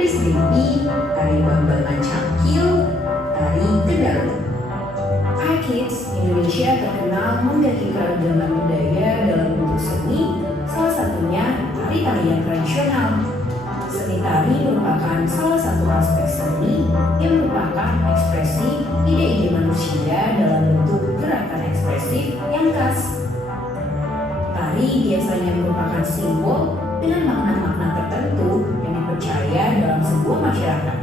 tari serimpi, tari bambangan cangkil, tari kendaro. Hai Kids, Indonesia terkenal memiliki keragaman budaya dalam bentuk seni, salah satunya tari-tarian tradisional. Seni tari merupakan salah satu aspek seni yang merupakan ekspresi ide-ide manusia dalam bentuk gerakan ekspresif yang khas. Tari biasanya merupakan simbol dengan makna-makna tertentu yang dipercaya dalam sebuah masyarakat.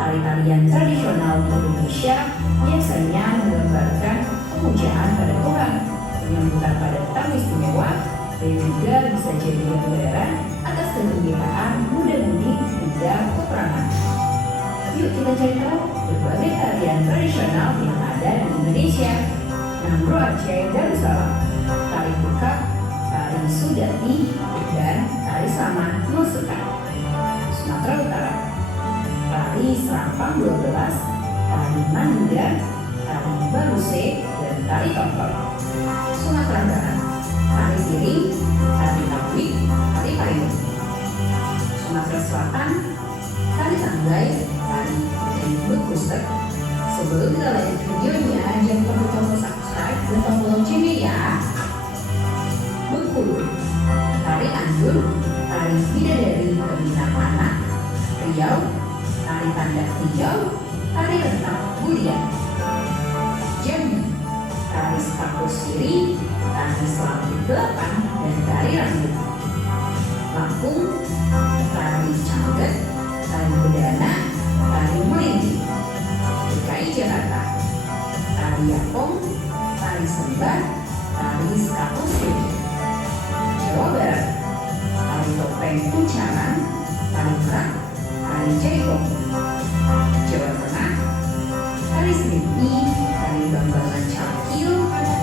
Tari-tarian tradisional di Indonesia biasanya menggambarkan pemujaan pada Tuhan, penyambutan pada tamu istimewa, dan juga bisa jadi gambaran atas kegembiraan muda-mudi hingga peperangan. Yuk kita cari tahu berbagai tarian tradisional yang ada di Indonesia. Nambro Aceh Darussalam, tari Bukak, tari Sudati, dan tari Saman Nusukan. Sumatera Utara, tari Serampang 12, tari Mandura, tari Baruse, dan tari Tongkol. Sumatera Barat, tari Piring, tari Takwik, tari Payung. Sumatera Selatan, tari Sanggai, tari Jenggot Kustek. Sebelum kita lanjut videonya, jangan lupa tombol subscribe dan tombol loncengnya ya. Bengkulu, tari Andun, tari Bidadari Pembinaan Anak. Riau, tari Tanda Hijau, tari Rentang Bulian. Jambi, tari Sekapus Siri, tari Selaput 8, dan tari Rambut. Lampung, tari Cangget, tari Bedana, tari Melinti. DKI Jakarta, tari Yapong, tari Sembah, tari Sekapus Siri. Jawa Barat, tari Topeng Kuncaran, tari Merak, tari Jaipong. Jawa Tengah, tari serimpi, tari bambangan cangkil,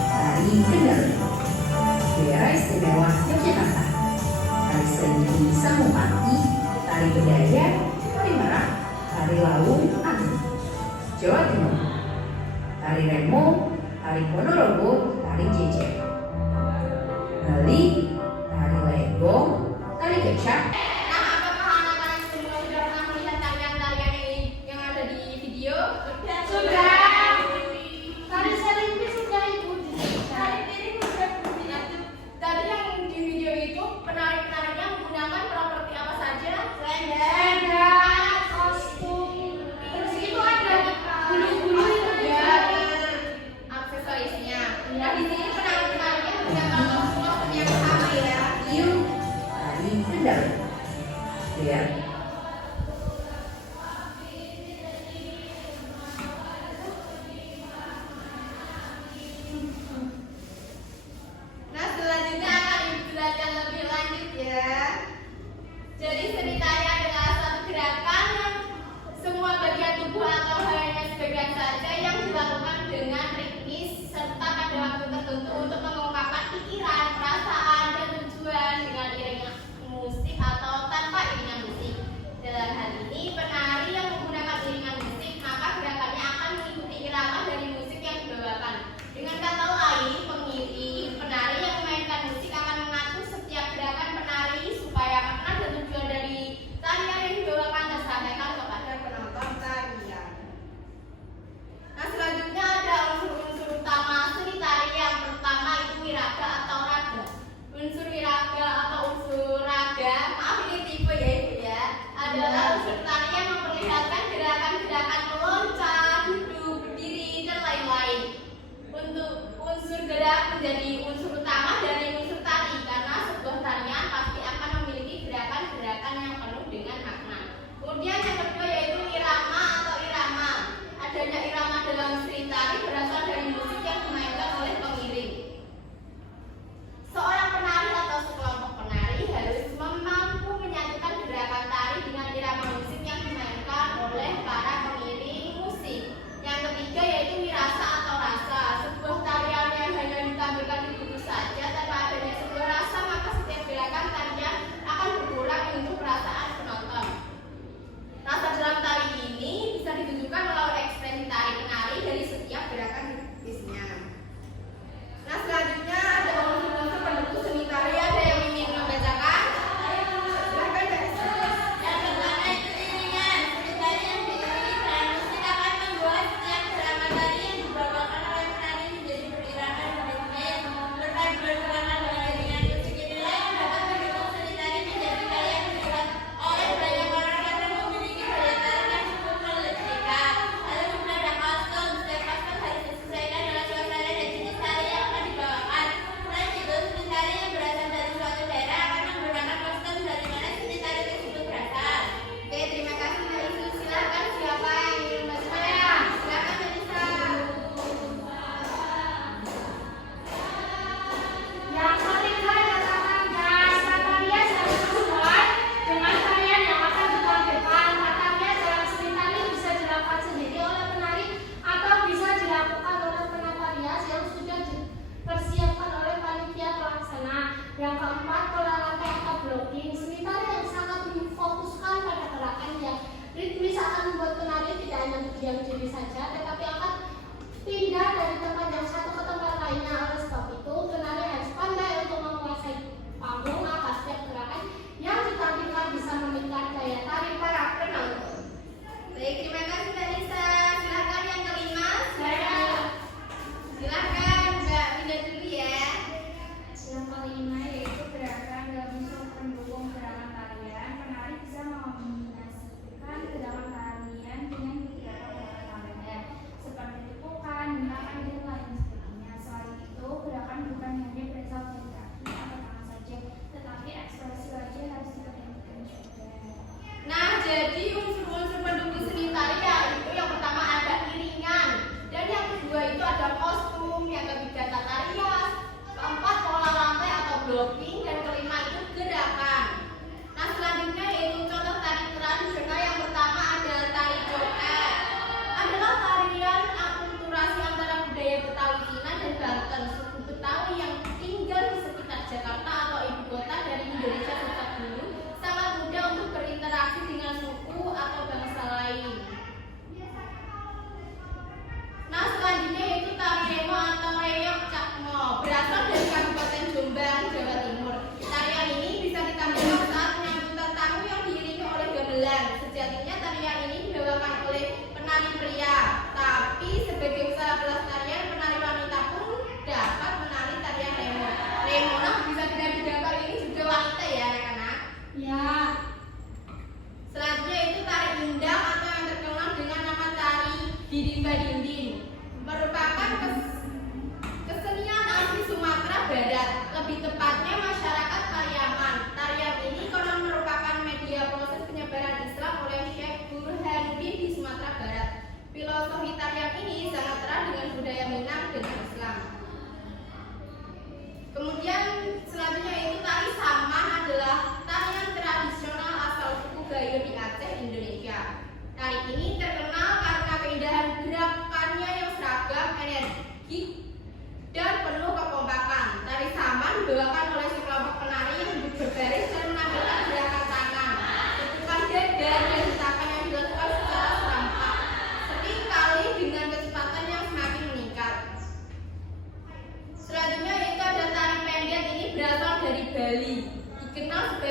tari kendaro. Daerah Istimewa Yogyakarta, tari serimpi Samupati, tari bedaya, tari merak, tari lawung agung. Jawa Timur, tari remo, tari ponorogo, tari jejer. Bali, tari legong, tari kecap. Ya. Nah, selanjutnya akan dijelaskan lebih lanjut ya. Jadi seni tari adalah suatu gerakan yang semua bagian tubuh atau hanya sebagian saja yang dilakukan dengan ritmis serta pada waktu tertentu untuk mengungkapkan pikiran, perasaan, dan tujuan dengan iringan musik atau tanpa iringan musik.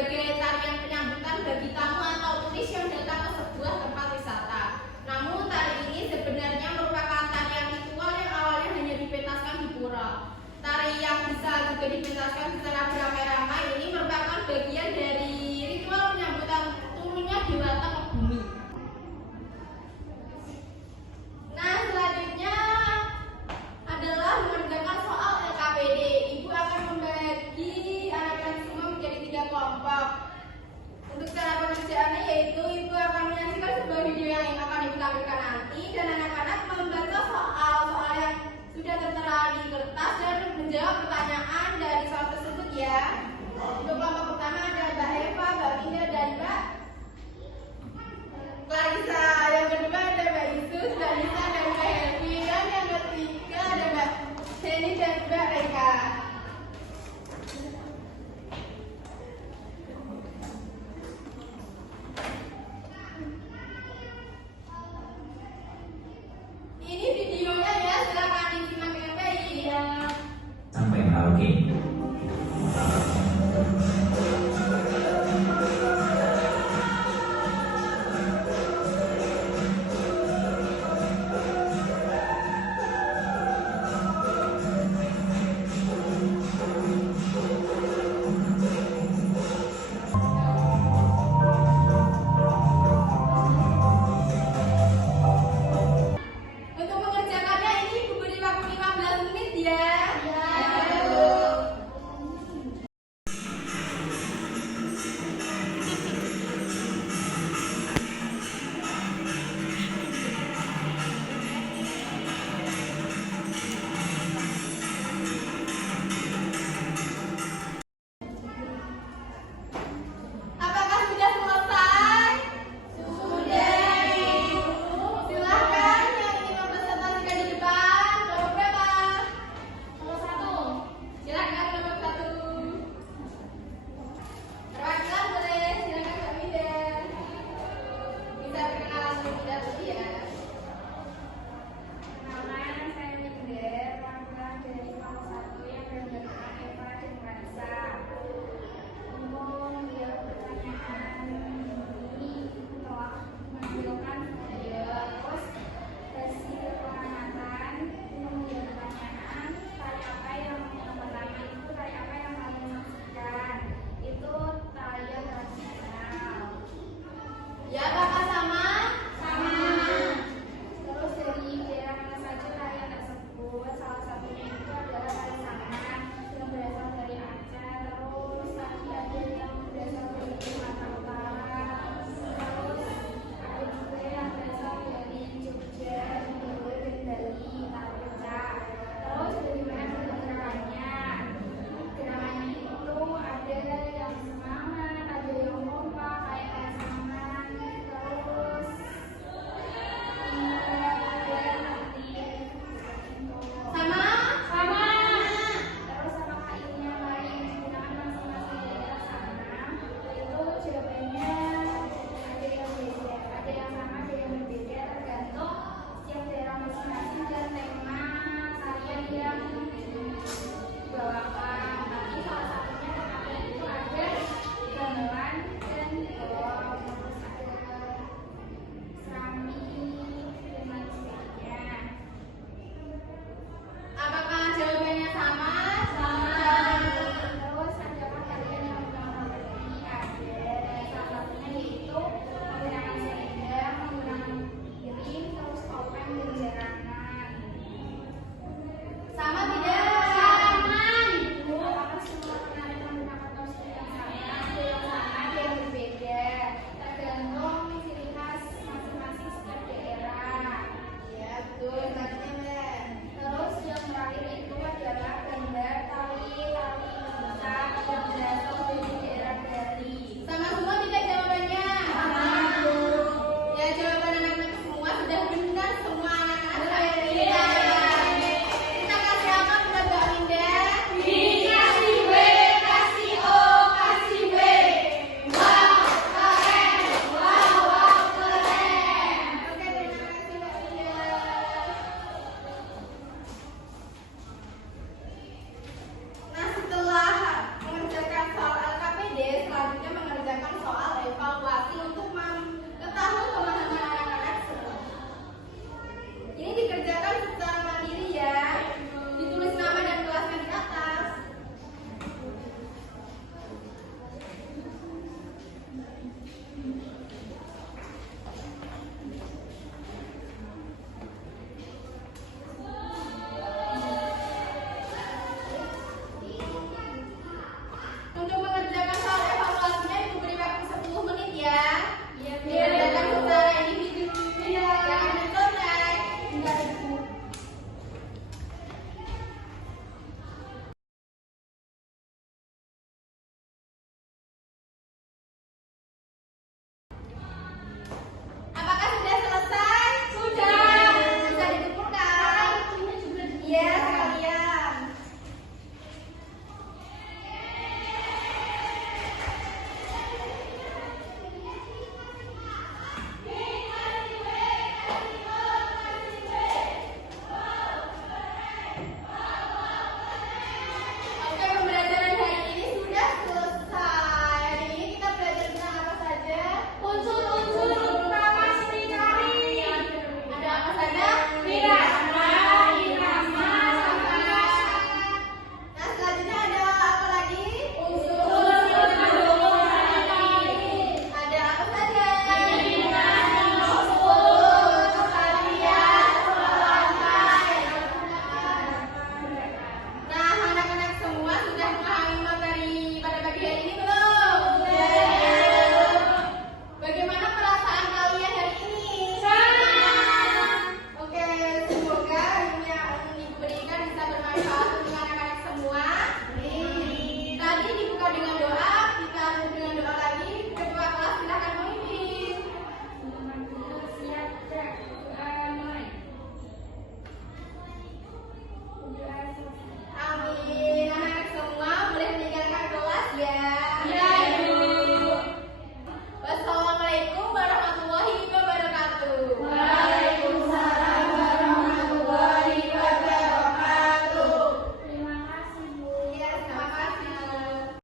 sebagai tarian penyambutan bagi tamu atau turis yang datang ke sebuah tempat wisata. Namun tari ini sebenarnya merupakan tarian ritual yang awalnya hanya dipentaskan di pura. Tari yang bisa juga dipentaskan secara beramai-ramai ini merupakan bagian dari